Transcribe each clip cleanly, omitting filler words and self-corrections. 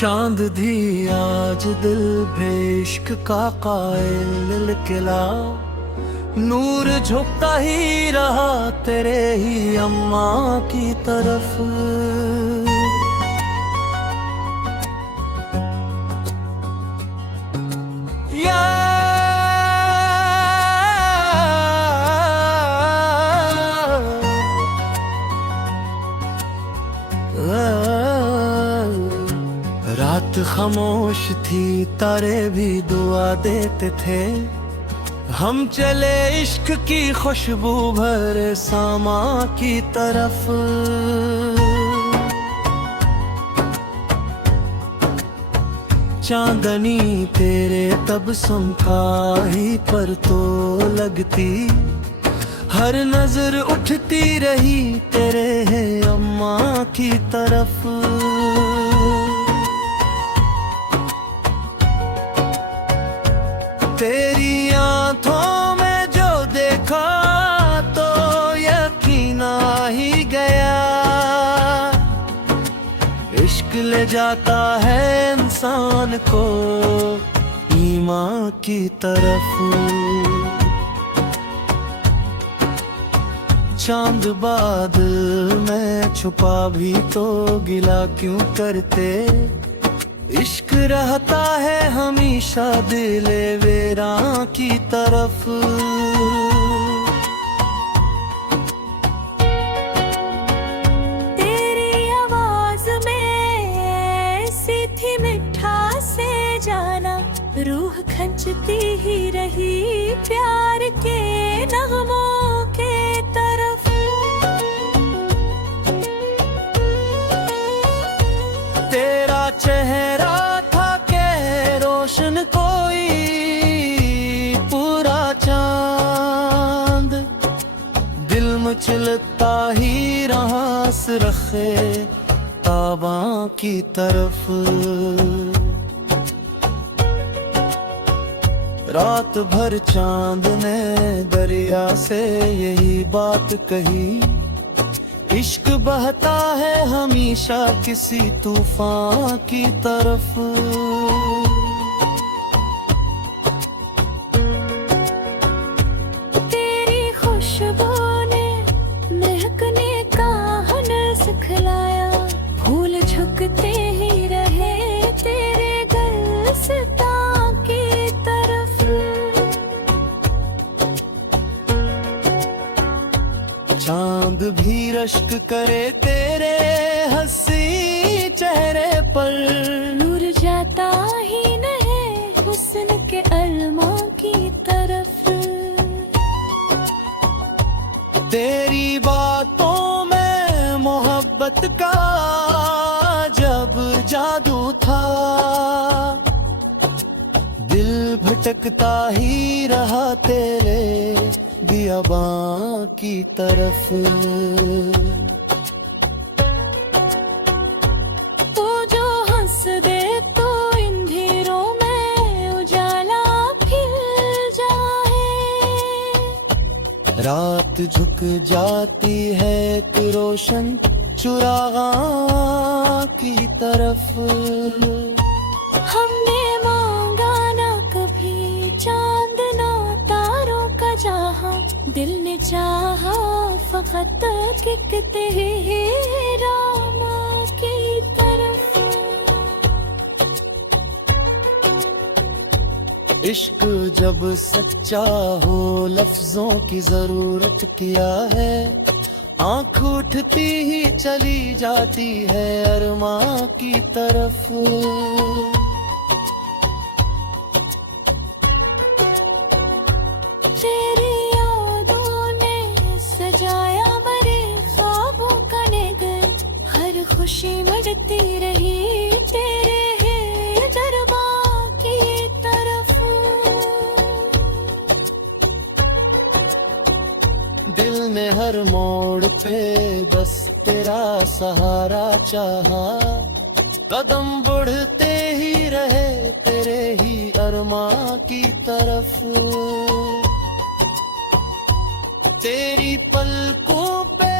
चांद धी आज दिल पे इश्क का कायल किला, नूर झुकता ही रहा तेरे ही अम्मा की तरफ। रात खामोश थी, तारे भी दुआ देते थे, हम चले इश्क की खुशबू भरे सामा की तरफ। चांदनी तेरे तबस्सुम का ही पर तो लगती, हर नजर उठती रही तेरे है अम्मा की तरफ। तेरी आंखों में जो देखा तो यकीन आ ही गया, इश्क ले जाता है इंसान को ईमान की तरफ। चांद बादल में छुपा भी तो गिला क्यों करते, इश्क रहता है हमेशा दिले वेरा की तरफ। तेरी आवाज में ऐसी थी मिठास से जाना, रूह खंचती ही रही प्यार के नगमों के तरफ। तेरा चेहरा था के रोशन कोई पूरा चांद, दिल मचलता ही रहा रखे ताबा की तरफ। रात भर चांद ने दरिया से यही बात कही, इश्क बहता है हमेशा किसी तूफान की तरफ। तेरी खुशबू ने महकने का हुनर सिखलाया, फूल झुकते ही रहे तेरे गुलस्तां की तरफ। चांद भी रश्क करे तेरे हंसी चेहरे पर, नूर जाता ही नहीं हुस्न के अलमों की तरफ। तेरी बातों में मोहब्बत का जब जादू था, दिल भटकता ही रहा तेरे बियाबां की तरफ। तू जो हंस दे तो अंधेरों में उजाला फिर जाए, रात झुक जाती है एक रोशन चुरागा की तरफ। हमने मांगा ना कभी चांद ना तारों का जहां, दिल ने चाहा फकत कि तेरा माँ की तरफ। इश्क जब सच्चा हो लफ्जों की जरूरत क्या है, आँख उठती ही चली जाती है अरमां की तरफ। तेरी यादों ने सजाया मेरे ख्वाबों का नगर, हर खुशी बढ़ती रही तेरे है दरबार की तरफ। दिल ने हर मोड़ पे बस तेरा सहारा चाहा, कदम बढ़ते ही रहे तेरे ही अरमां की तरफ। तेरी पलकों पे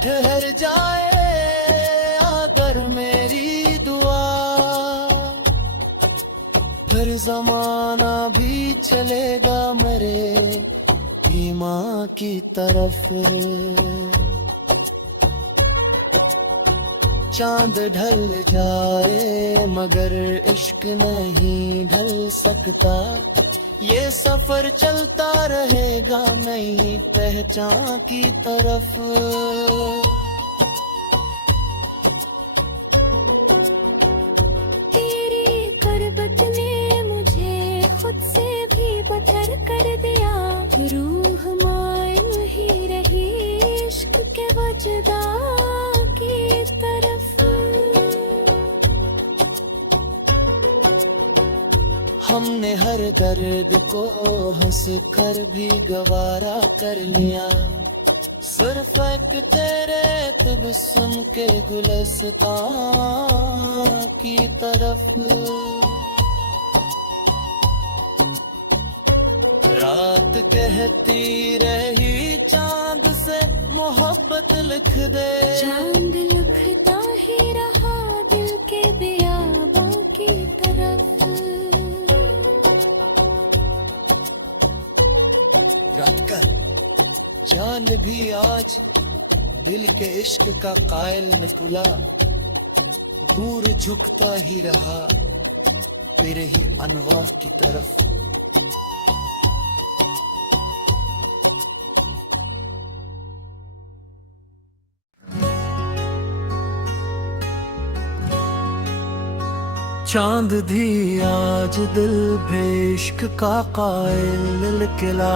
ठहर जाए अगर मेरी दुआ, फिर जमाना भी चलेगा मेरे ईमां की तरफ। चांद ढल जाए मगर इश्क नहीं ढल सकता, ये सफर चलता रहेगा नई पहचान की तरफ। तेरी गुर्बत ने मुझे खुद से भी बदतर कर दिया, रूह मायूं ही रही इश्क के वजदा की तरफ। हमने हर दर्द को हंस कर भी गवारा कर लिया, सिर्फ एक तेरे तबस्सुम के गुलस्तां की तरफ। रात कहती रही चांद से मोहब्बत लिख दे, चांद लिखता ही रहा दिल के बियाबां की तरफ। रात का चांद भी आज दिल के इश्क का कायल निकला, दूर झुकता ही रहा तेरे ही अनवार की तरफ। चांद भी आज दिल पे इश्क का कायल निकला,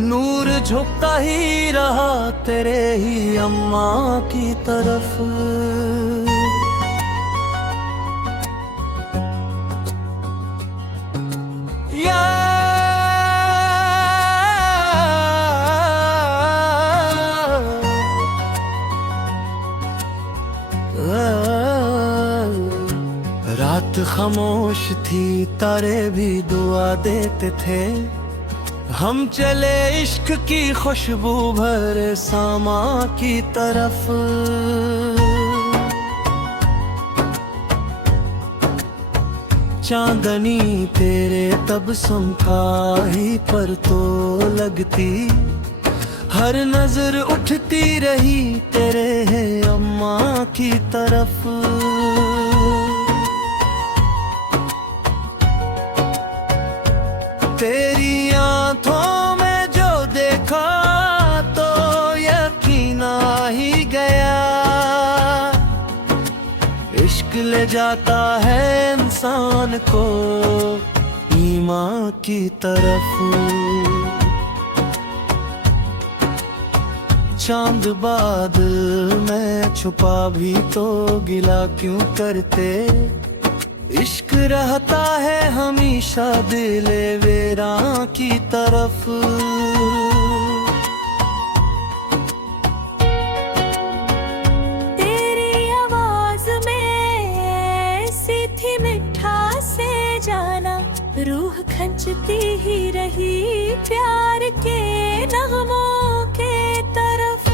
नूर झुकता ही रहा तेरे ही अम्मा की तरफ। या रात खामोश थी तारे भी दुआ देते थे, हम चले इश्क की खुशबू भरे सामा की तरफ। चांदनी तेरे तबस्सुम का ही पर तो लगती, हर नजर उठती रही तेरे है अम्मा की तरफ। तेरी आंखों में जो देखा तो यकीन आ ही गया, इश्क ले जाता है इंसान को ईमां की तरफ। चांद बादल में छुपा भी तो गिला क्यों करते, इश्क रहता है हमेशा दिले वेरा की तरफ। तेरी आवाज में ऐसी थी मिठास से जाना, रूह खंचती ही रही प्यार के नगमों के तरफ।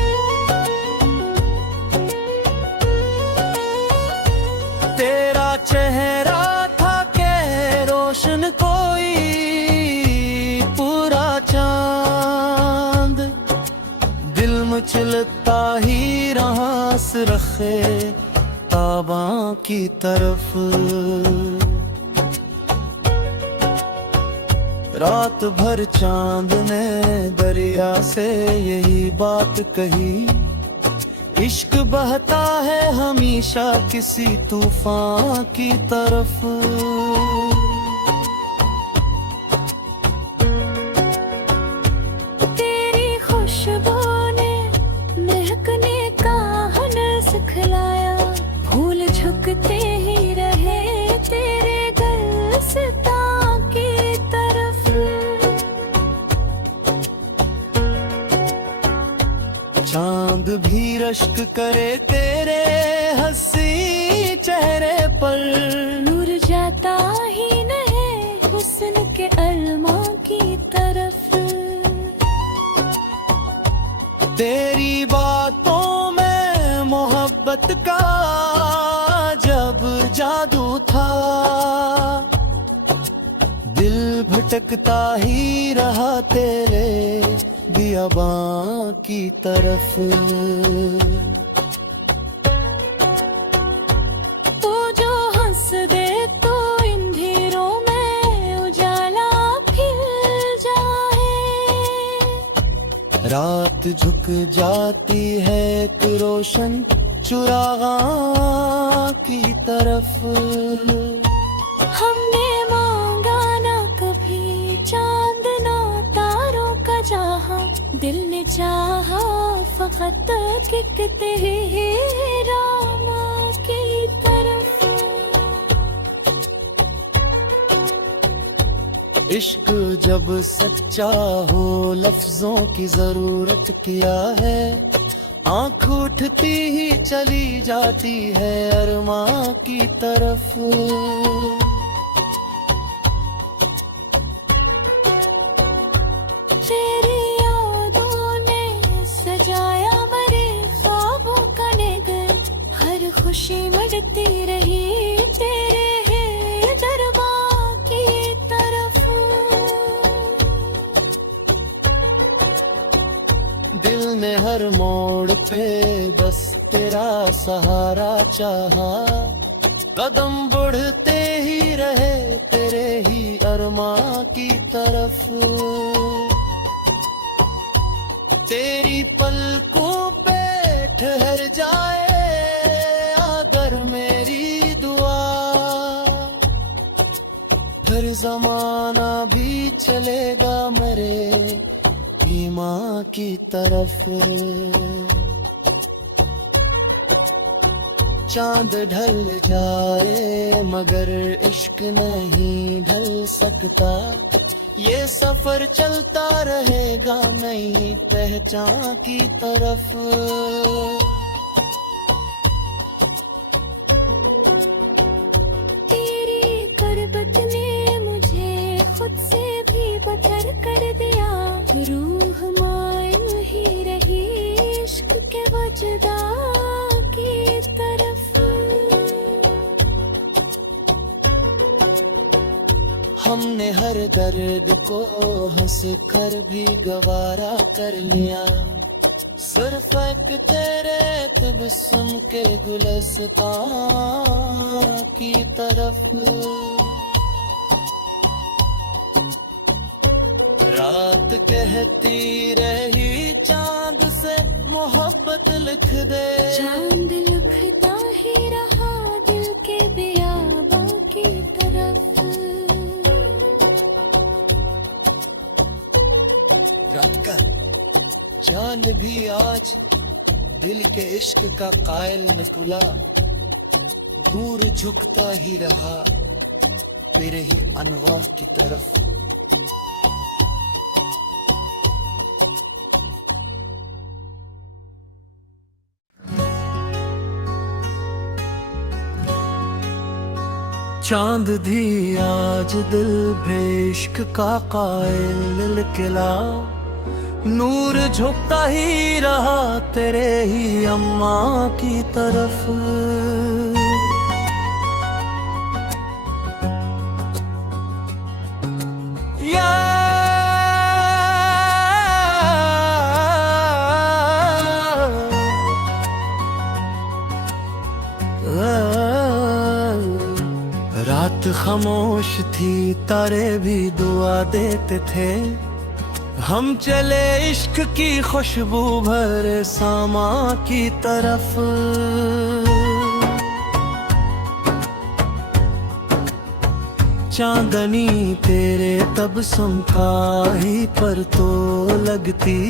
तेरा चेहरा था के रोशन कोई पूरा चांद, दिल में चलता ही रहा रखे ताबा की तरफ। रात भर चांद ने दरिया से यही बात कही, इश्क बहता है हमेशा किसी तूफान की तरफ। तेरी खुशबू ने महकने का हुनर सिखलाया, फूल झुकते ही रहे तेरे गुलस्तां की तरफ। चांद भी रश्क करे तेरे हंसी चेहरे पर, नूर जाता ही नहीं हुस्न के अरमा की तरफ। तेरी बातों में मोहब्बत का जब जादू था, भटकता ही रहा तेरे बियाबां की तरफ। तू जो हंस दे तो इन धीरों में उजाला खिल जाए। रात झुक जाती है एक रोशन चुरागा की तरफ। हमने मांगा ना कभी चांद ना तारों का जहां, दिल ने चाहा फकत कि तेरा माँ की तरफ। इश्क जब सच्चा हो लफ्जों की जरूरत क्या है, आँख उठती ही चली जाती है अरमां की तरफ। तेरी यादों ने सजाया मेरे ख्वाबों का नगर, हर खुशी मिटती रही तेरे दरबार की तरफ। दिल ने हर मोड़ पे बस तेरा सहारा चाहा, कदम बढ़ते ही रहे तेरे ही अरमां की तरफ। तेरी पलकों पे ठहर जाए अगर मेरी दुआ, हर जमाना भी चलेगा मेरे माँ की तरफ। चांद ढल जाए मगर इश्क नहीं ढल सकता, ये सफर चलता रहेगा नई पहचान की तरफ। तेरी गुर्बत ने मुझे खुद से भी बदतर कर दिया, रूह मायूं ही रही इश्क के वजदा की तरफ। हमने हर दर्द को हंस कर भी गवारा कर लिया, सिर्फ एक तेरे तबस्सुम के गुलस्तां की तरफ। रात कहती रही चांद से मोहब्बत लिख दे, चांद लिखता ही रहा दिल के बियाबां की तरफ। रात का चांद भी आज दिल के इश्क का कायल निकला, दूर झुकता ही रहा तेरे ही अनवार की तरफ। चांद धी आज दिल भेश्क का कायल निकला, नूर झुकता ही रहा तेरे ही अम्मा की तरफ। रात खामोश थी तारे भी दुआ देते थे, हम चले इश्क की खुशबू भरे सामा की तरफ। चांदनी तेरे तबस्सुम का ही पर तो लगती,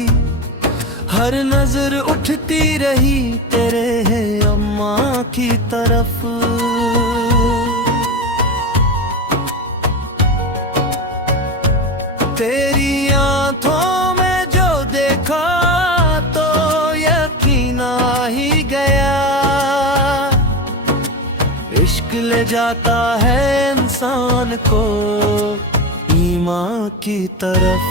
हर नजर उठती रही तेरे है अम्मा की तरफ। तेरी आंखों में जो देखा तो यकीन आ ही गया, इश्क ले जाता है इंसान को ईमान की तरफ।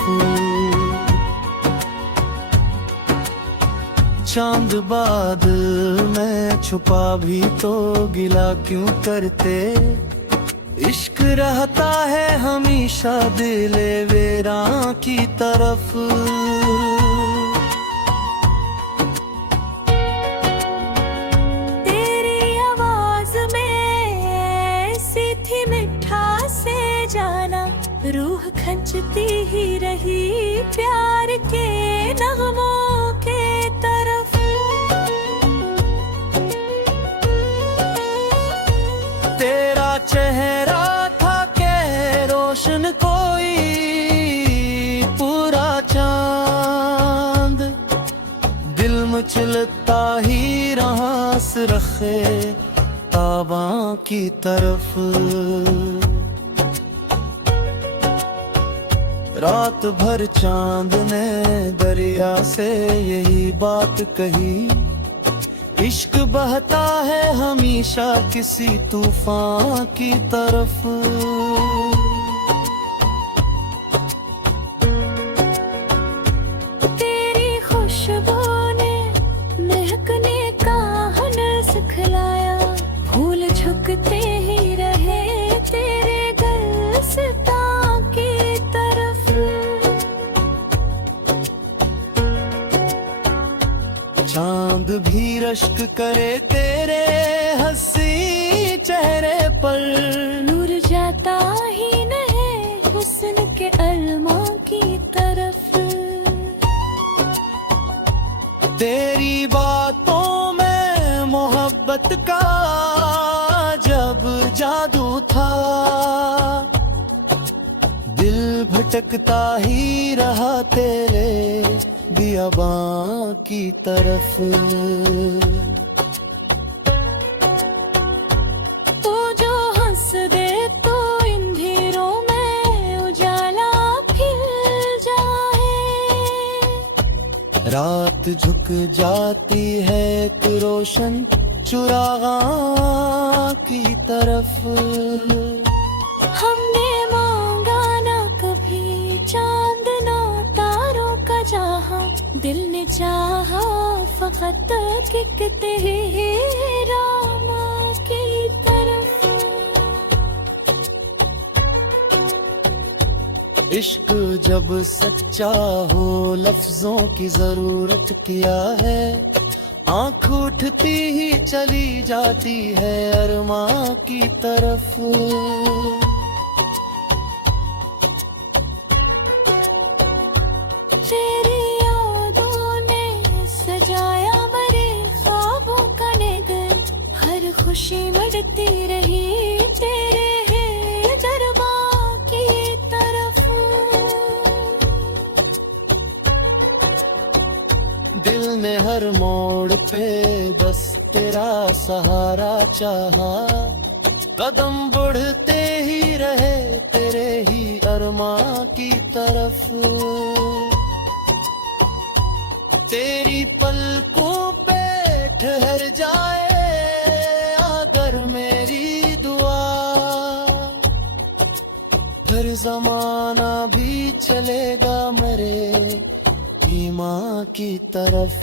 चांद बादल में छुपा भी तो गिला क्यों करते, इश्क रहता है हमेशा दिले वेरा की तरफ। तेरी आवाज में ऐसी थी मिठास से जाना, रूह खंचती ही रही प्यार के नगमों के तरफ। तेरा चेहरा था के रोशन कोई पूरा चांद, दिल मचलता ही रहा रखे ताबा की तरफ। रात भर चांद ने दरिया से यही बात कही, इश्क बहता है हमेशा किसी तूफान की तरफ। तेरी खुशबू ने महकने का हुनर सिखलाया, फूल झुकते ही रहे तेरे गुलसितां की तरफ। चांद भी रश्क करे तेरे हंसी चेहरे पर, नूर जाता ही नहीं हुस्न के अरमा की तरफ। तेरी बातों में मोहब्बत का जब जादू था, दिल भटकता ही रहा तेरे बियाबां की तरफ। तू जो हंस दे तो इन धीरों में उजाला खिल जाए। रात झुक जाती है एक रोशन चुरागा की तरफ। हमने मांगा ना कभी चांद ना तारों का जहां, दिल ने चाहा फकत कि तेरा माँ की तरफ। इश्क जब सच्चा हो लफ्जों की जरूरत क्या है, आँख उठती ही चली जाती है अरमां की तरफ। तेरी यादों ने सजाया मेरे ख्वाबों का नगर, हर खुशी बढ़ती रही तेरे है दरबार की तरफ। दिल ने हर मोड़ पे बस तेरा सहारा चाहा, कदम बढ़ते ही रहे तेरे ही अरमां की तरफ। तेरी पलकों पे ठहर जाए अगर मेरी दुआ, फिर जमाना भी चलेगा मेरे ईमां की तरफ।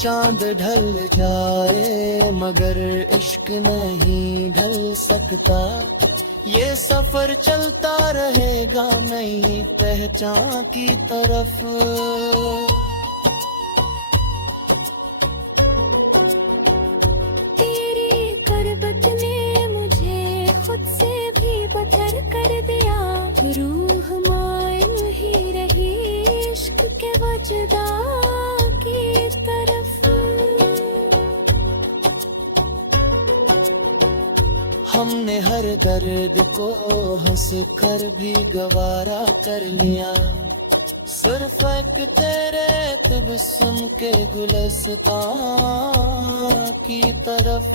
चांद ढल जाए मगर इश्क नहीं ढल सकता, ये सफर चलता रहेगा नई पहचान की तरफ। तेरी करबत ने मुझे खुद से भी बदतर कर दिया, रूह मायूं ही रही इश्क के वजदा की तरफ। हमने हर दर्द को हंस कर भी गवारा कर लिया, सिर्फ एक तेरे तबस्सुम के गुलस्तां की तरफ।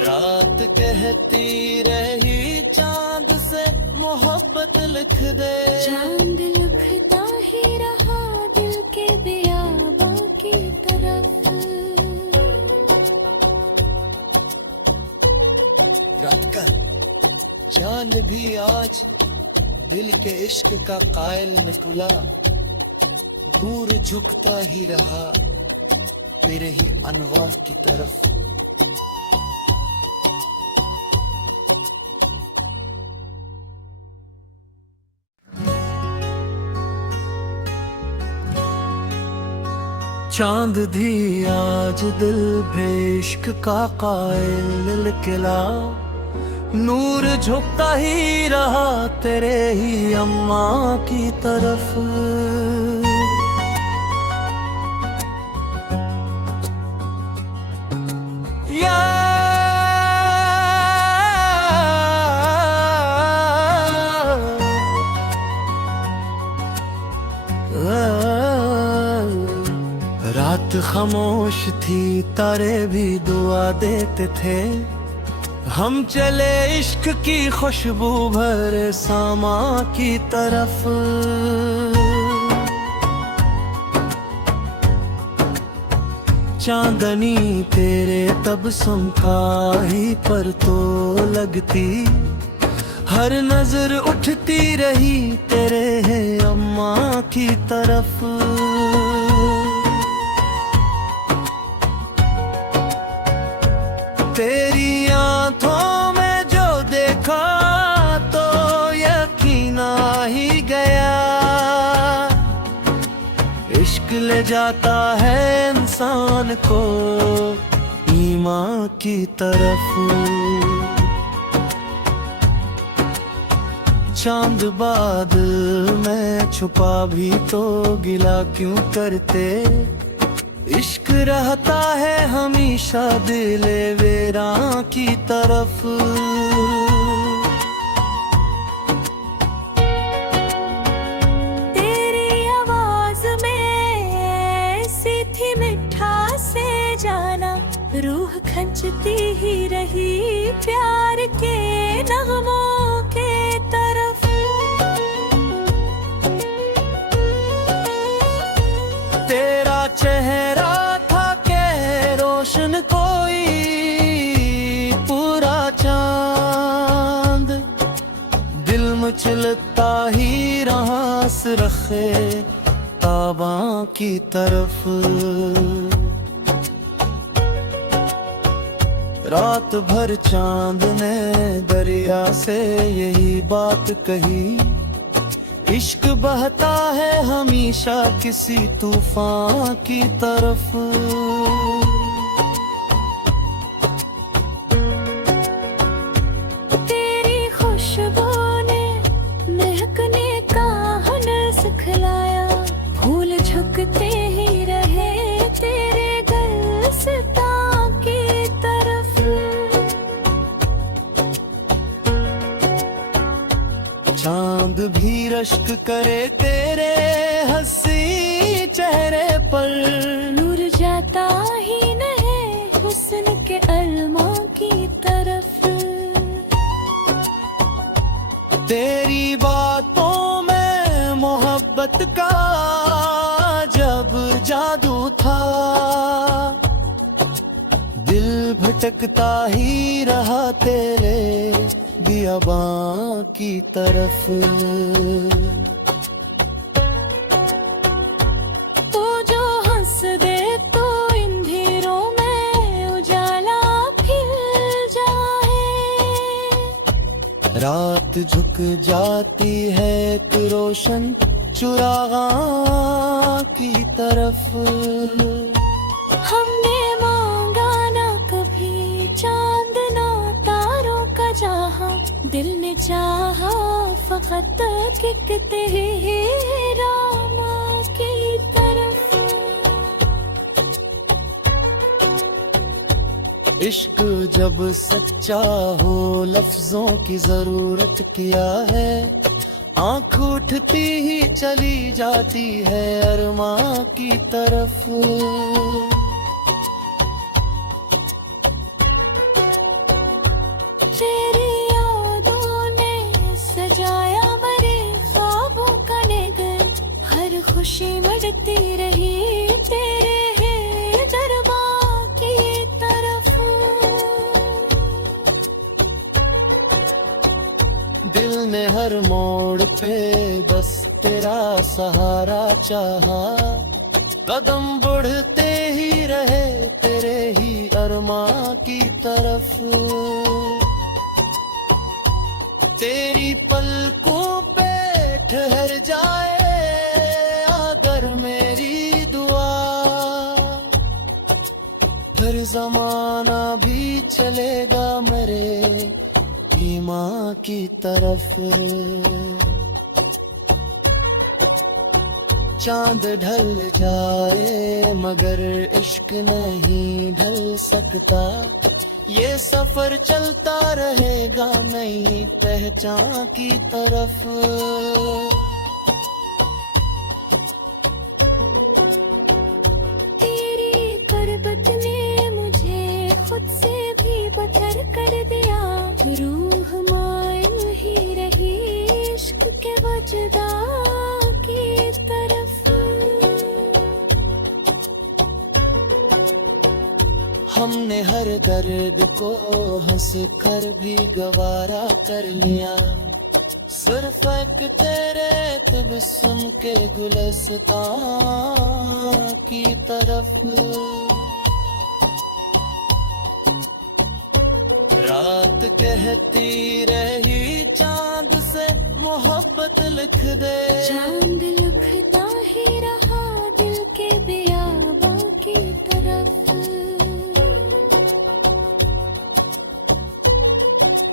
रात कहती रही चांद से मोहब्बत लिख दे, चांद लिखता ही रहा दिल के बियाबां की तरफ। रात का चांद भी आज दिल के इश्क का कायल निकला, दूर झुकता ही रहा तेरे ही अनवार की तरफ। चांद धी आज दिल भेश्क का कायल किला, नूर झुकता ही रहा तेरे ही अम्मा की तरफ। रात खामोश थी, तारे भी दुआ देते थे, हम चले इश्क की खुशबू भरे सामा की तरफ। चांदनी तेरे तबस्सुम का ही पर तो लगती, हर नजर उठती रही तेरे है अम्मा की तरफ। तेरी आंखों में जो देखा तो यकीन आ ही गया, इश्क ले जाता है इंसान को ईमान की तरफ। चांद बादल में छुपा भी तो गिला क्यों करते, इश्क रहता है हमेशा दिले वेरा की तरफ। तेरी आवाज में ऐसी थी मिठास से जाना, रूह खंचती ही रही प्यार के नगमों के तरफ। तेरा चेहरा था के रोशन कोई पूरा चांद, दिल मचलता ही रहा रखे ताबा की तरफ। रात भर चांद ने दरिया से यही बात कही, इश्क बहता है हमेशा किसी तूफान की तरफ। तेरी खुशबू ने महकने का हुनर सिखलाया, फूल झुकते ही रहे तेरे गुलसितां की तरफ। चांद भी रश्क करे तेरे हंसी चेहरे पर, नूर जाता ही नहीं हुस्न के अलमा की तरफ। तेरी बातों में मोहब्बत का जब जादू था, दिल भटकता ही रहा तेरे बियाबां की तरफ। तू जो हंस दे तो अंधेरों में उजाला खिल जाए, रात झुक जाती है एक रोशन चुरागा की तरफ। हमने मांगा ना कभी चांद ना तारों का जहां, दिल ने चाहा फकत कि तेरा माँ की तरफ। इश्क जब सच्चा हो लफ्जों की जरूरत क्या है, आँख उठती ही चली जाती है अरमां की तरफ। तेरी यादों ने सजाया मेरे ख्वाबों का नगर, हर खुशी बढ़ती रही तेरे है दरबार की तरफ। दिल ने हर मोड़ पे बस तेरा सहारा चाहा, कदम बढ़ते ही रहे तेरे ही अरमां की तरफ। तेरी पलकों पे ठहर जाए अगर मेरी दुआ, फिर जमाना भी चलेगा मेरे ईमां की तरफ। चांद ढल जाए मगर इश्क नहीं ढल सकता, ये सफर चलता रहेगा नई पहचान की तरफ। तेरी गुर्बत ने मुझे खुद से भी बदतर कर दिया, रूह मायूं ही रही इश्क के वजदा की तरफ। हमने हर दर्द को हंस कर भी गवारा कर लिया, सिर्फ एक तेरे तबस्सुम के गुलस्तां की तरफ। रात कहती रही चांद से मोहब्बत लिख दे, चांद लिखता ही रहा दिल के बियाबां की तरफ।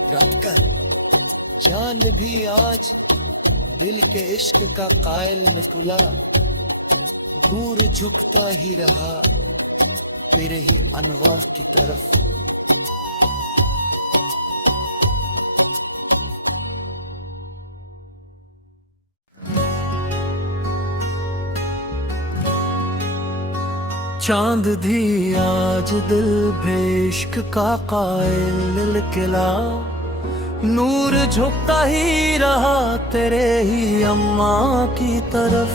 रखकर जान भी आज दिल के इश्क का कायल निकला, नूर झुकता ही रहा तेरे ही अनवार की तरफ। चांद दी आज दिल पे इश्क का कायल निकला, नूर झुकता ही रहा तेरे ही अम्मा की तरफ।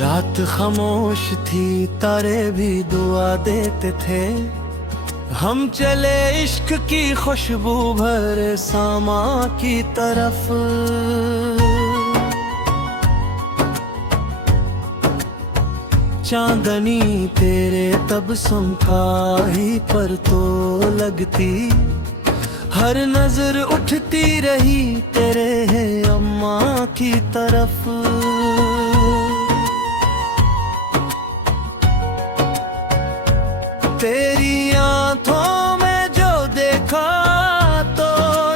रात खामोश थी तारे भी दुआ देते थे, हम चले इश्क की खुशबू भरे सामा की तरफ। चांदनी तेरे तबस्सुम का ही पर तो लगती, हर नजर उठती रही तेरे है अम्मा की तरफ। तेरी आंखों में जो देखा तो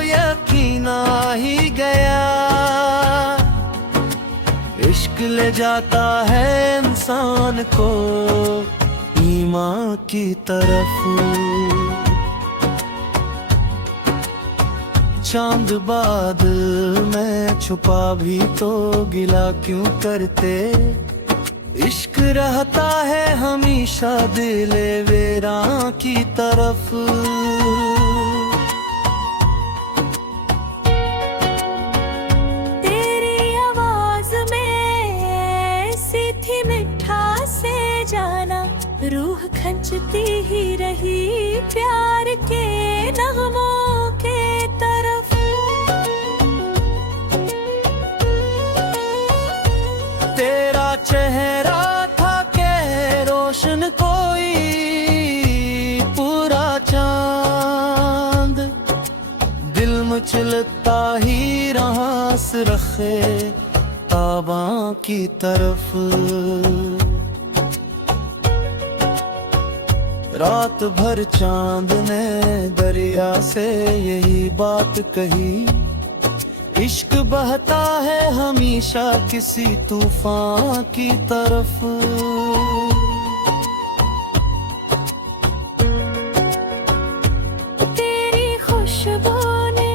यकीन आ ही गया, इश्क ले जाता है इंसान को ईमान की तरफ। चांद बादल में छुपा भी तो गिला क्यों करते, इश्क रहता है हमेशा दिले वेरा की तरफ। तेरी आवाज में ऐसी थी मिठास से जाना, रूह खंचती ही रही प्यार के नगमों के तरफ। तेरा चेहरा था के रोशन कोई पूरा चांद, दिल मचलता ही रहा रखे ताबा की तरफ। रात भर चांद ने दरिया से यही बात कही, इश्क बहता है हमेशा किसी तूफान की तरफ। तेरी खुशबू ने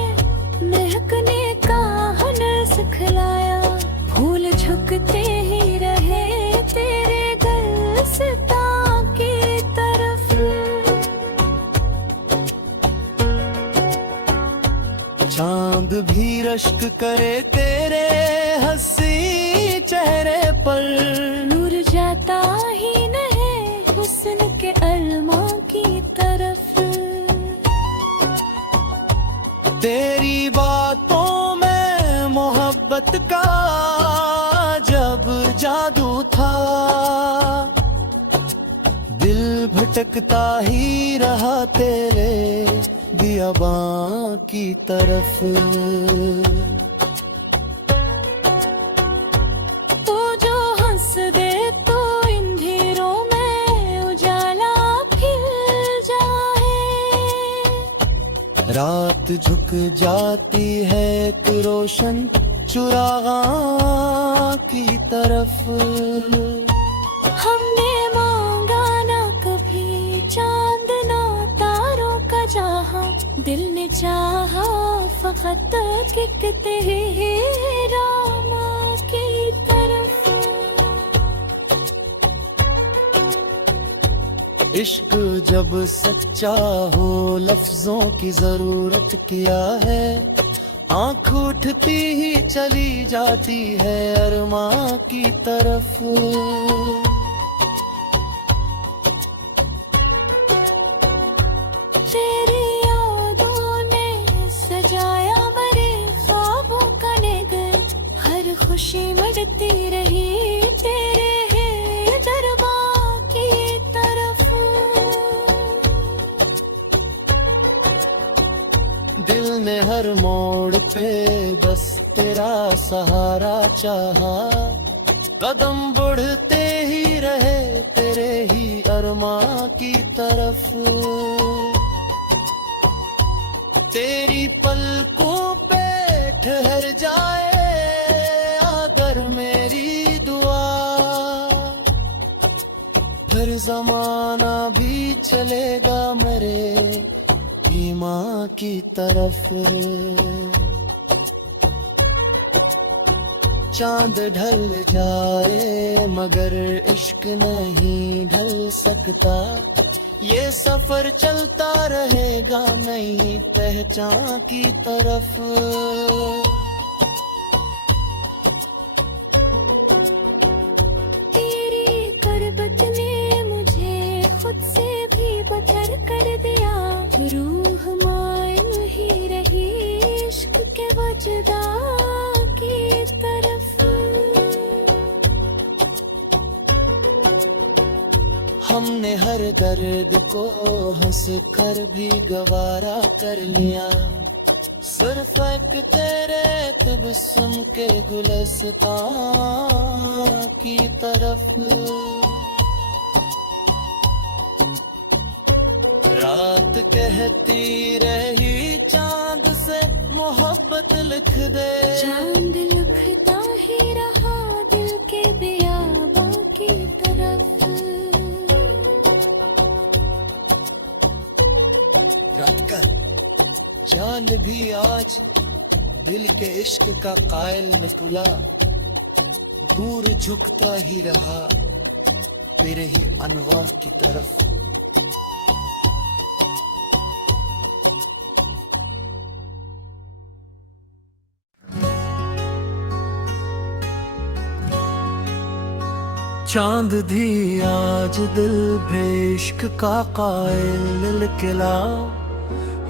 महकने का हुनर सिखलाया, फूल झुकते ही रहे तेरे गुलस्तां की तरफ। चांद भी रश्क करे तेरे हंसी चेहरे पर। नूर जाता ही नहीं हुस्न के अरमा की तरफ। तेरी बातों में मोहब्बत का जब जादू था, दिल भटकता ही रहा तेरे बियाबां की तरफ। तो जो हंस दे तो इन अंधेरों में उजाला खिल जाए। रात झुक जाती है एक रोशन चुरागा की तरफ। हमने मांगा ना कभी चांद ना तारों का जहां, दिल ने चाहा फकत कि तेरा माँ की तरफ। इश्क जब सच्चा हो लफ्जों की जरूरत क्या है, आँख उठती ही चली जाती है अरमां की तरफ। तेरी यादों ने सजाया मेरे ख्वाबों का नगर, हर खुशी मढ़ती रही तेरे दरबार की तरफ। दिल ने हर मोड़ पे बस तेरा सहारा चाहा, कदम बढ़ते ही रहे तेरे ही अरमां की तरफ। तेरी पलकों पे ठहर जाए अगर मेरी दुआ, फिर जमाना भी चलेगा मेरे की माँ की तरफ। चांद ढल जाए मगर इश्क नहीं ढल सकता, ये सफर चलता रहेगा नई पहचान की तरफ। तेरी करबत ने मुझे खुद से भी बदतर कर दिया, रूह मायूं ही रही इश्क के वजदा की तरफ। हमने हर दर्द को हंस कर भी गवारा कर लिया, सिर्फ एक तेरे तबस्सुम के गुलस्तां की तरफ। रात कहती रही चांद से मोहब्बत लिख दे, चांद लिखता ही रहा दिल के बियाबां की तरफ। रात का चांद भी आज दिल के इश्क का कायल निकला, दूर झुकता ही रहा मेरे ही अनवार की तरफ। चांद धी आज दिल पे इश्क का कायल निकला,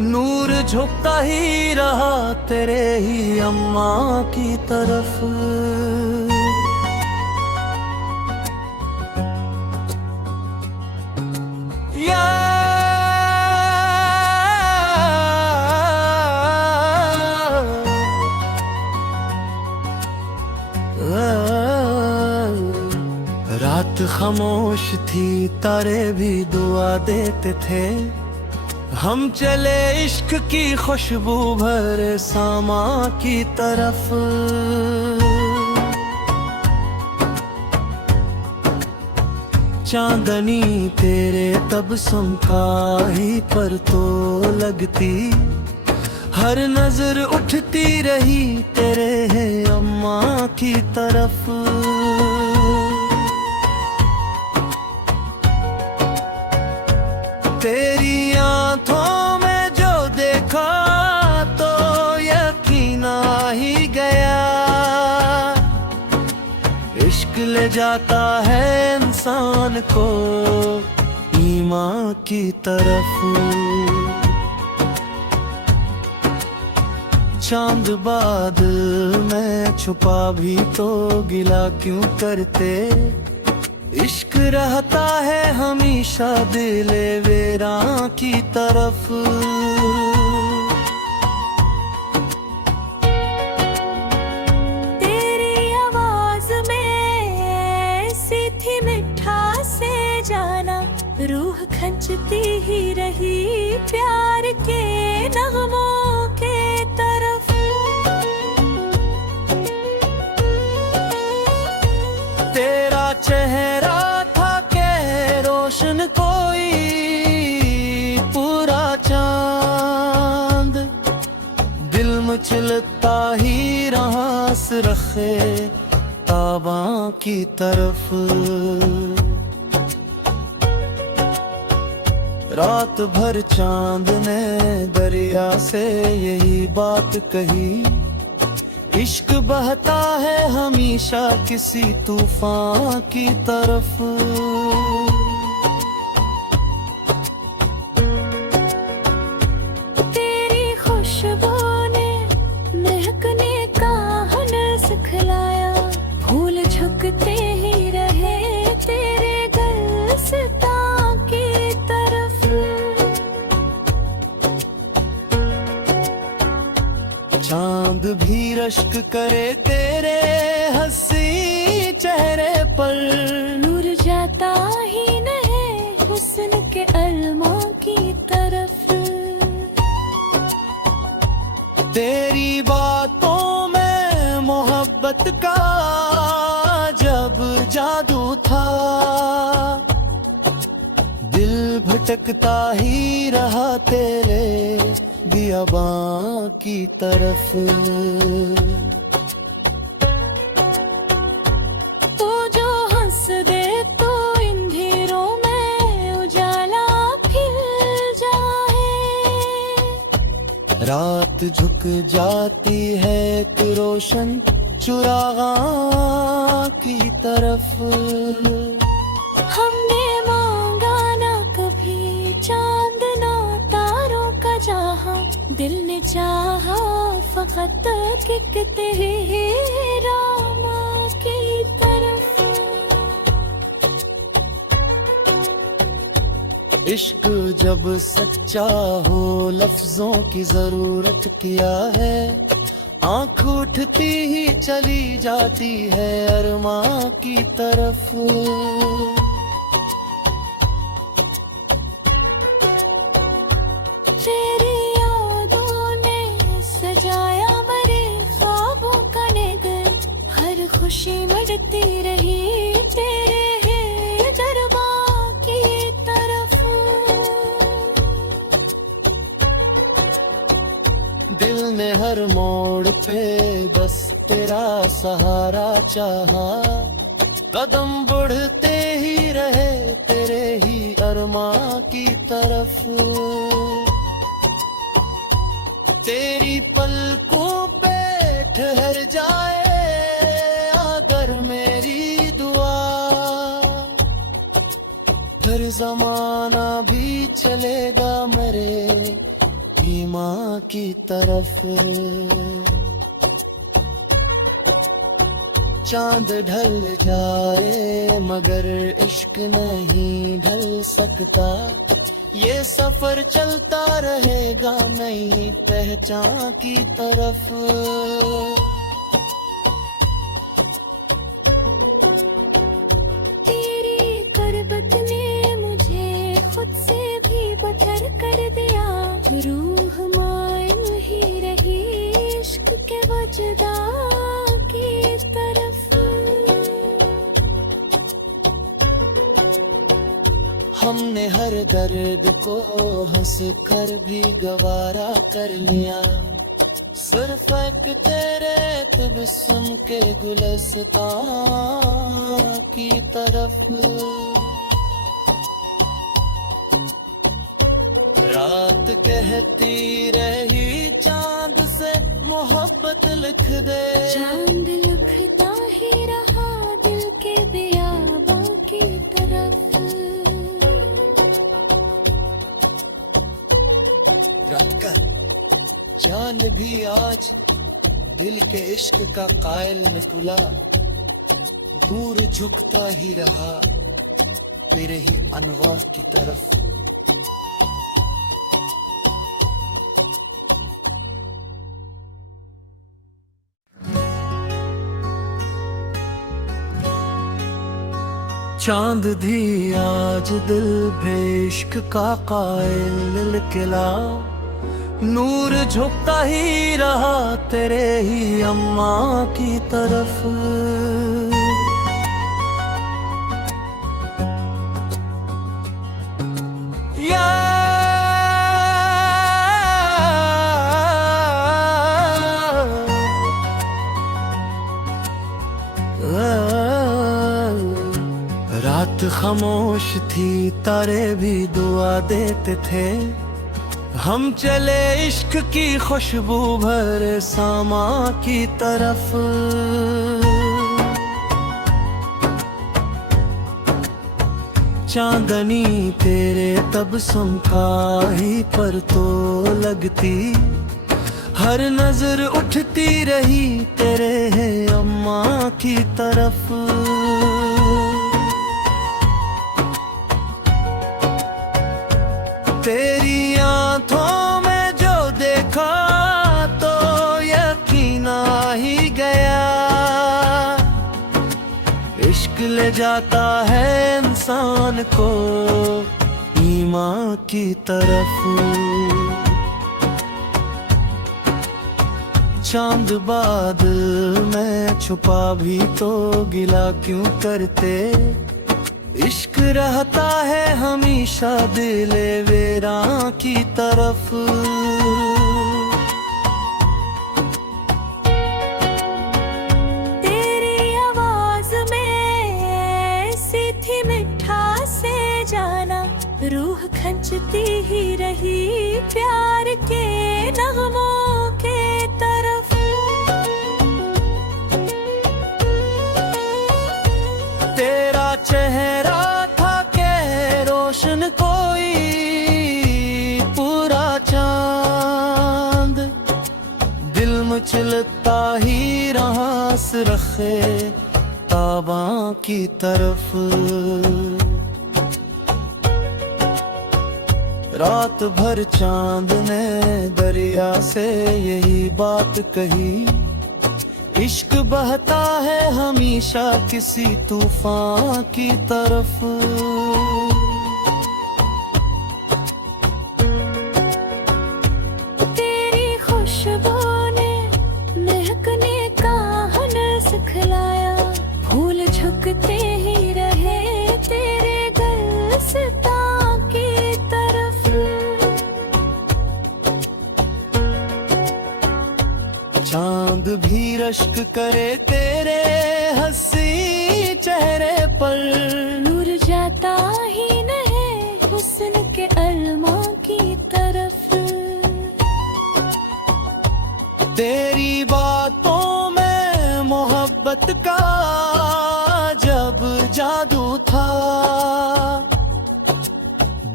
नूर झुकता ही रहा तेरे ही अम्मा की तरफ। रात खामोश थी तारे भी दुआ देते थे, हम चले इश्क की खुशबू भरे सामा की तरफ। चांदनी तेरे तबस्सुम का ही पर तो लगती, हर नजर उठती रही तेरे है अम्मा की तरफ। तेरी आंखों में जो देखा तो यकीन आ ही गया, इश्क ले जाता है इंसान को ईमान की तरफ। चांद बादल में छुपा भी तो गिला क्यों करते, इश्क रहता है हमेशा दिले वेरा की तरफ। तेरी आवाज में ऐसी थी मिठास से जाना, रूह खंचती ही रही प्यार के नगमों के तरफ। तेरा चेहरा था के रोशन कोई पूरा चांद, दिल मचलता ही रहा रखे ताबा की तरफ। रात भर चांद ने दरिया से यही बात कही, इश्क बहता है हमेशा किसी तूफान की तरफ। तेरी खुशबू ने महकने का हुनर सिखलाया, फूल झुकते ही रहे तेरे गुलस्तां की तरफ। चांद भी रश्क करे तेरे हंसी चेहरे पर, नूर जाता ही नहीं हुस्न के अल्मा की तरफ। तेरी बातों में मोहब्बत का जब जादू था, दिल भटकता ही रहा तेरे बियाबां की तरफ। तू जो हंस दे तो इन अंधेरों में उजाला फिर जाए। रात झुक जाती है एक रोशन चुरागा की तरफ। हमने मांगा ना कभी चांद ना तारों का जहां, दिल ने चाहा फकत कि तेरा माँ की तरफ। इश्क जब सच्चा हो लफ्जों की जरूरत क्या है, आँख उठती ही चली जाती है अरमां की तरफ। तेरी यादों ने सजाया मेरे ख्वाबों का नगर, हर खुशी बढ़ती रही तेरे दरबार की तरफ। दिल ने हर मोड़ पे बस तेरा सहारा चाहा, कदम बढ़ते ही रहे तेरे ही अरमां की तरफ। तेरी पलकों पे ठहर जाए अगर मेरी दुआ, फिर जमाना भी चलेगा मेरे ईमान की तरफ। चांद ढल जाए मगर इश्क नहीं ढल सकता, ये सफर चलता रहेगा नई पहचान की तरफ। तेरी करबत ने मुझे खुद से भी बदतर कर दिया, रूह मायूं ही रही इश्क के वजदा की तरफ। हमने हर दर्द को हंस कर भी गवारा कर लिया, सिर्फ एक तेरे तबस्सुम के गुलस्तां की तरफ। रात कहती रही चांद से मोहब्बत लिख दे, चांद लिखता ही रहा दिल के चांद भी आज दिल के इश्क का कायल निकला, दूर झुकता ही रहा तेरे ही अनवार की तरफ। चांद भी आज दिल पे इश्क का कायल निकला, नूर झुकता ही रहा तेरे ही अम्मा की तरफ। या रात खामोश थी, तारे भी दुआ देते थे, हम चले इश्क की खुशबू भरे सामा की तरफ। चांदनी तेरे तबस्सुम का ही पर तो लगती, हर नजर उठती रही तेरे है अम्मा की तरफ। तेरी आंखों में जो देखा तो यकीन आ ही गया, इश्क ले जाता है इंसान को ईमान की तरफ। चांद बादल में छुपा भी तो गिला क्यों करते, इश्क रहता है हमेशा दिले वेरा की तरफ। तेरी आवाज में ऐसी थी मिठास से जाना, रूह खंचती ही रही प्यार के नगमों के तरफ। तेरा चेहरा था के रोशन कोई पूरा चांद, दिल मचलता ही रहा रखे ताबा की तरफ। रात भर चांद ने दरिया से यही बात कही, इश्क बहता है हमेशा किसी तूफान की तरफ। तेरी खुशबू ने महकने का हुनर सिखलाया, फूल झुकते ही रहे तेरे गुलसितां की तरफ। चांद भी रश्क करे तेरे हंसी चेहरे पर, नूर जाता ही नहीं हुस्न के अरमा की तरफ। तेरी बातों में मोहब्बत का जब जादू था,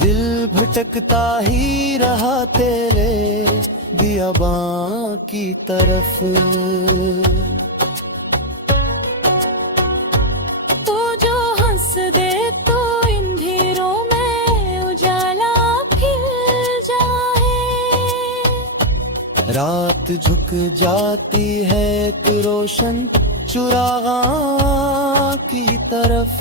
दिल भटकता ही रहा तेरे बियाबां की तरफ। तू जो हंस दे तो इन धीरों में उजाला खिल जाए, रात झुक जाती है एक रोशन चुरागा की तरफ।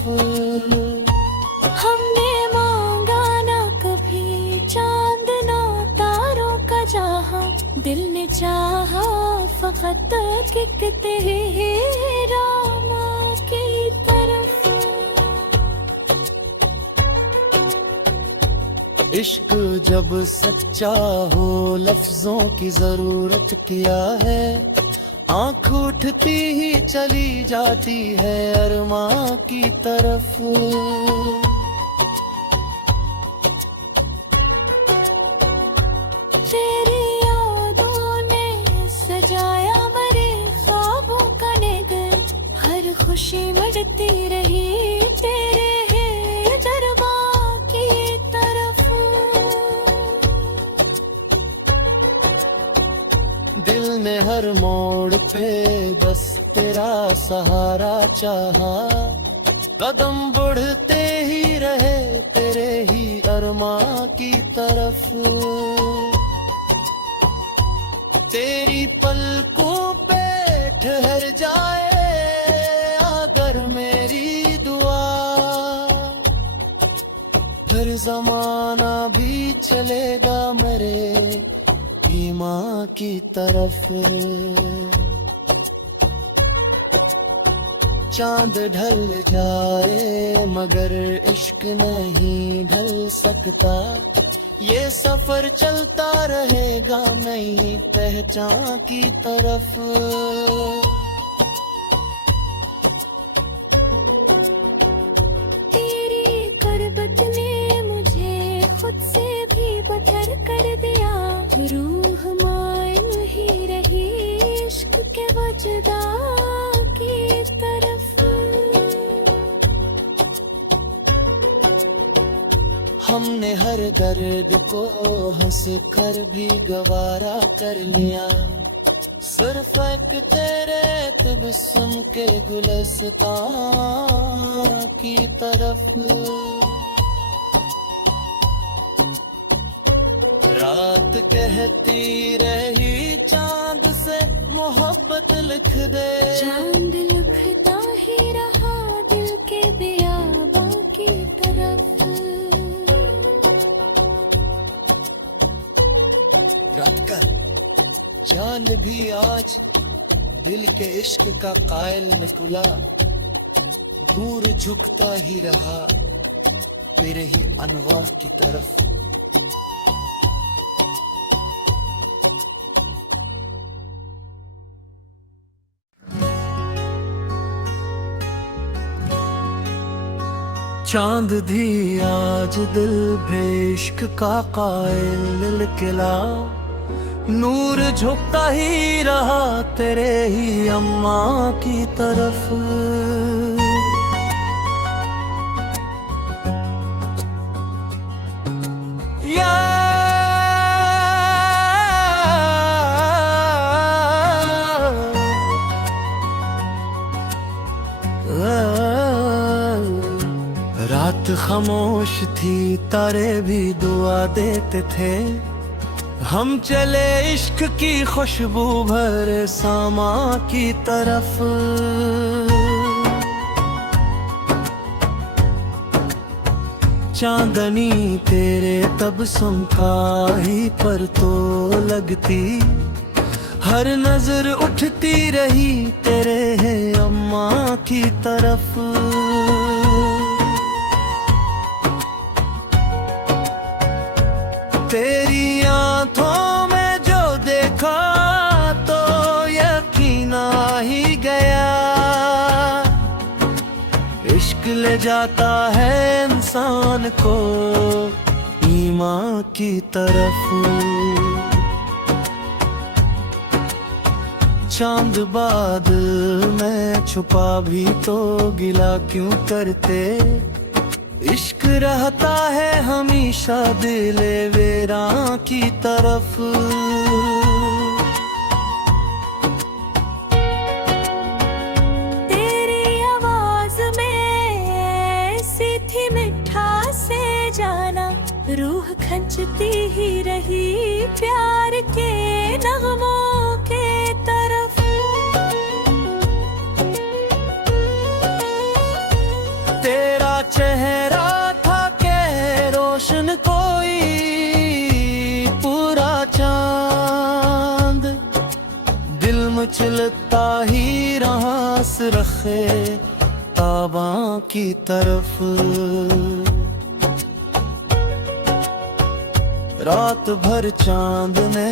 हमने मांगा ना कभी चांद ना तारों का जहां, दिल ने चाहा फकत कि तेरा माँ की तरफ। इश्क जब सच्चा हो लफ्जों की जरूरत क्या है, आँख उठती ही चली जाती है अरमां की तरफ। तेरी यादों ने सजाया मेरे ख्वाबों का निगर, हर खुशी बढ़ती रही तेरे है दरबार की तरफ। मोड़ पे बस तेरा सहारा चाहा, कदम बढ़ते ही रहे तेरे ही अरमां की तरफ। तेरी पलकों पे ठहर जाए अगर मेरी दुआ, फिर जमाना भी चलेगा मेरे ईमां की तरफ। चांद ढल जाए मगर इश्क नहीं ढल सकता, ये सफर चलता रहेगा नई पहचान की तरफ। तेरी गुर्बत ने मुझे खुद से भी बदतर कर दिया, रूह मायन ही रही इश्क के वजदा की तरफ। हमने हर दर्द को हंस कर भी गवारा कर लिया, सिर्फ एक तेरे तबस्सुम के गुलस्तां की तरफ। रात कहती रही चांद से मोहब्बत लिख दे, चांद लिखता ही रहा दिल के बियाबां की तरफ। रात का चांद भी आज दिल के इश्क का कायल निकला, दूर झुकता ही रहा तेरे ही अनवार की तरफ। चांद भी आज दिल पे इश्क का कायल निकला, नूर झुकता ही रहा तेरे ही अम्मा की तरफ। रात खामोश थी तारे भी दुआ देते थे, हम चले इश्क की खुशबू भरे सामा की तरफ। चांदनी तेरे तबस्सुम का ही पर तो लगती, हर नजर उठती रही तेरे है अम्मा की तरफ। तेरी आंखों में जो देखा तो यकीन आ ही गया, इश्क ले जाता है इंसान को ईमान की तरफ। चांद बादल में छुपा भी तो गिला क्यों करते, इश्क रहता है हमेशा दिले वेरा की तरफ। तेरी आवाज में ऐसी थी मिठास से जाना, रूह खंचती ही रही प्यार के नगमों के तरफ। तेरा चेहरा था के रोशन कोई पूरा चांद, दिल मचलता ही रहा रखे ताबा की तरफ। रात भर चांद ने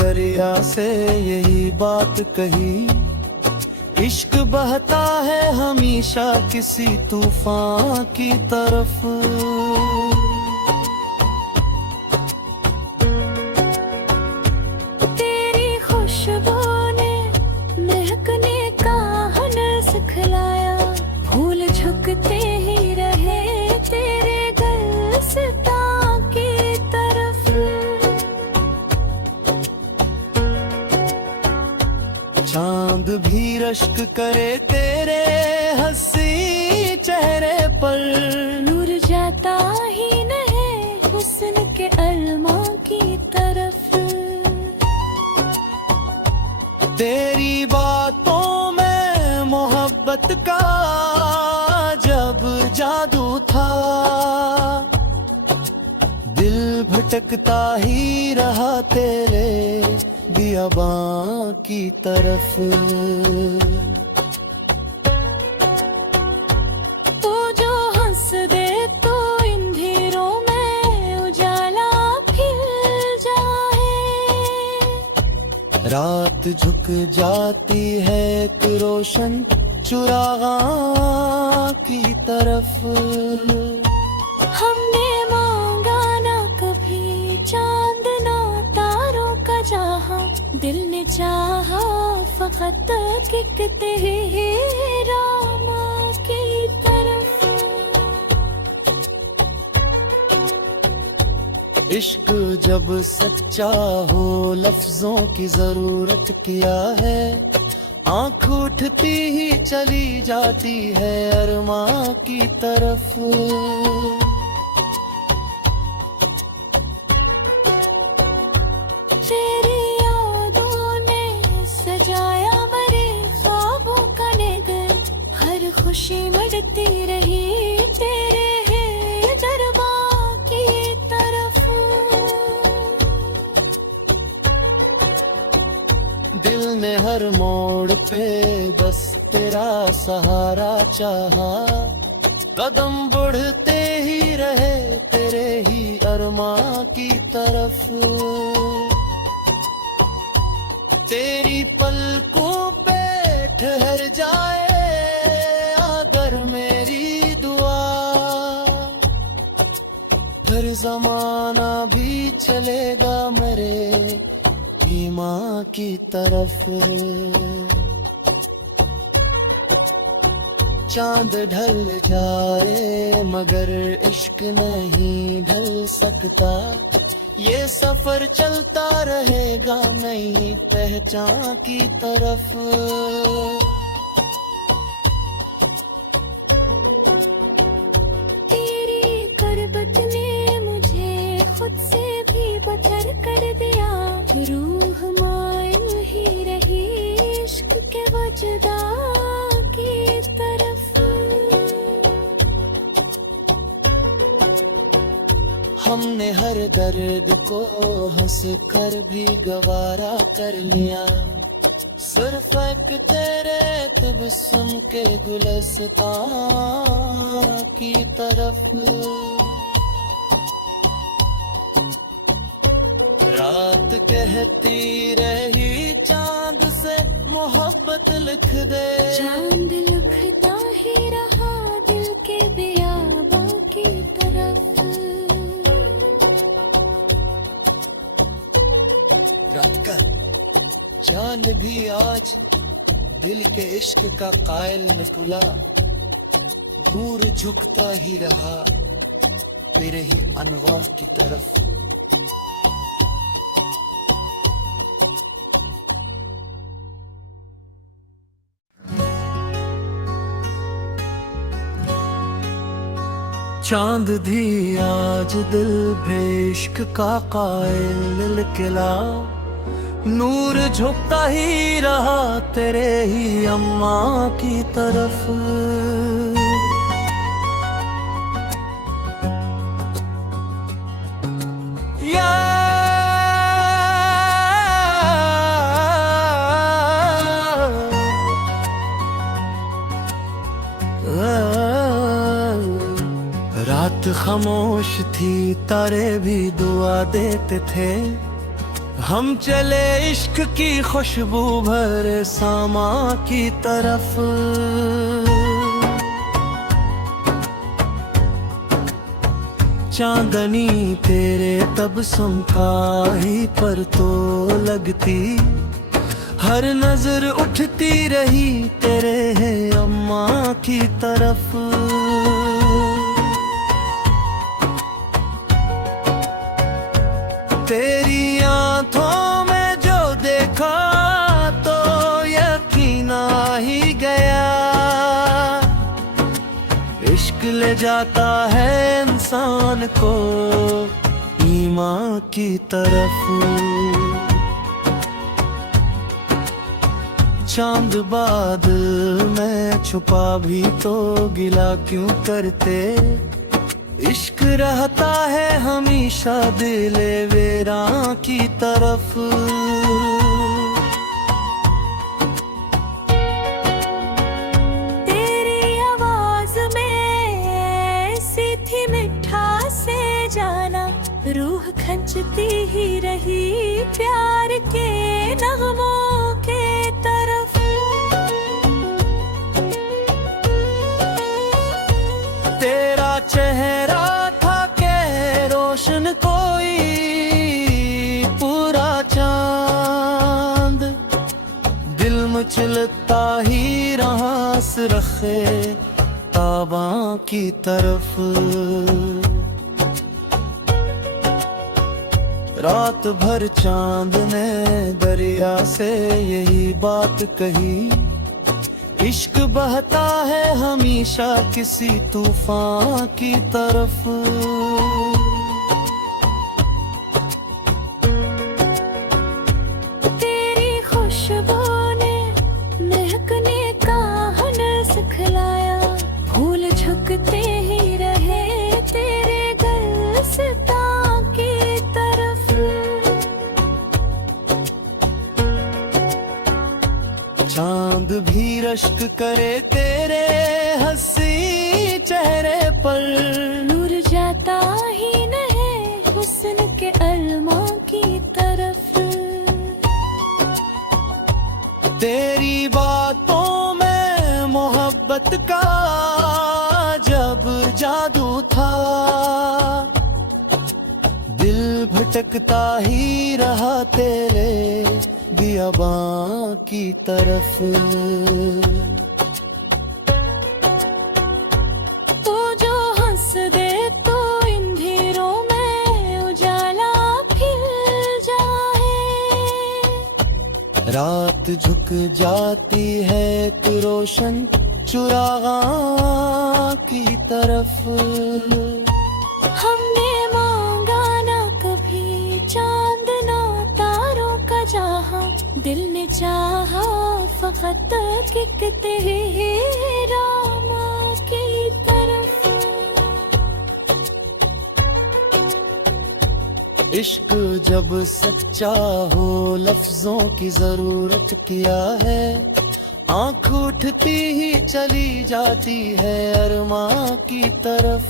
दरिया से यही बात कही, इश्क बहता है हमेशा किसी तूफान की तरफ। तेरी खुशबू ने महकने का हुनर सिखलाया, फूल झुकते ही रहे तेरे गुलस्तां की तरफ। चांद भी रश्क करे तेरे हंसी चेहरे पर। नूर जाता ही नहीं हुस्न के अरमा की तरफ। तेरी बातों में मोहब्बत का जब जादू था, दिल भटकता ही रहा तेरे बियाबां की तरफ। तू जो हंस दे तो इन अंधेरों में उजाला खिल जाए। रात झुक जाती है एक रोशन चुरागां की तरफ। हमने मांगा ना कभी चांद ना तारों का जहां, दिल ने चाहा फकत एक तेरा माँ की तरफ। इश्क जब सच्चा हो लफ्जों की जरूरत क्या है, आँख उठती ही चली जाती है अरमां की तरफ। तेरी यादों ने सजाया मेरे ख्वाबों का नगर, हर खुशी बढ़ती रही तेरे है दरबार की तरफ। दिल ने हर मोड़ पे बस तेरा सहारा चाहा, कदम बढ़ते ही रहे तेरे ही अरमां की तरफ। तेरी पलकों पे ठहर जाए अगर मेरी दुआ, हर जमाना भी चलेगा मेरे माँ की तरफ। चांद ढल जाए मगर इश्क नहीं ढल सकता, ये सफर चलता रहेगा नई पहचान की तरफ। तेरी करबत ने मुझे खुद से भी बदतर कर दिया, रूह मायूं ही रही इश्क के वजदा की तरफ। हमने हर दर्द को हंस कर भी गवारा कर लिया, सिर्फ एक तेरे तबस्सुम के गुलस्तां की तरफ। रात कहती रही चांद से मोहब्बत लिख दे, चांद लिखता ही रहा दिल के बियाबां की तरफ। रात का चांद भी आज दिल के इश्क का कायल निकला, नूर झुकता ही रहा तेरे ही अनवार की तरफ। चांद भी आज दिल पे इश्क का कायल निकला, नूर झुकता ही रहा तेरे ही अम्मा की तरफ। रात खामोश थी तारे भी दुआ देते थे, हम चले इश्क की खुशबू भरे सामा की तरफ। चांदनी तेरे तबस्सुम का ही पर तो लगती, हर नजर उठती रही तेरे है अम्मा की तरफ। तेरी आंखों में जो देखा तो ये इश्क ले जाता है इंसान को ईमान की तरफ। चांद बादल में छुपा भी तो गिला क्यों करते, इश्क रहता है हमेशा दिले वेरा की तरफ। तेरी आवाज में ऐसी थी मिठास से जाना, रूह खंचती ही रही प्यार के नगमों के तरफ। तेरा चेहरा था के रोशन कोई पूरा चांद, दिल मचलता ही रहा रखे ताबा की तरफ। रात भर चांद ने दरिया से यही बात कही, इश्क बहता है हमेशा किसी तूफान की तरफ। तेरी खुशबू ने महकने का हुनर सिखलाया, फूल झुकते ही रहे तेरे गुलसिता की तरफ। चांद भी रश्क करे तेरे हंसी चेहरे पर, नूर जाता ही नहीं हुस्न के अलमा की तरफ। तेरी बातों में मोहब्बत का जब जादू था, दिल भटकता ही रहा तेरे बियाबां की तरफ। तू जो हंस दे तो अंधेरों में उजाला खिल जाए, रात झुक जाती है एक रोशन चुरागा की तरफ। हमने मांगा ना कभी चांद ना तारों का जहां, दिल ने चाहा फकत एक तेरा माँ की तरफ। इश्क जब सच्चा हो लफ्जों की जरूरत क्या है, आँख उठती ही चली जाती है अरमा की तरफ।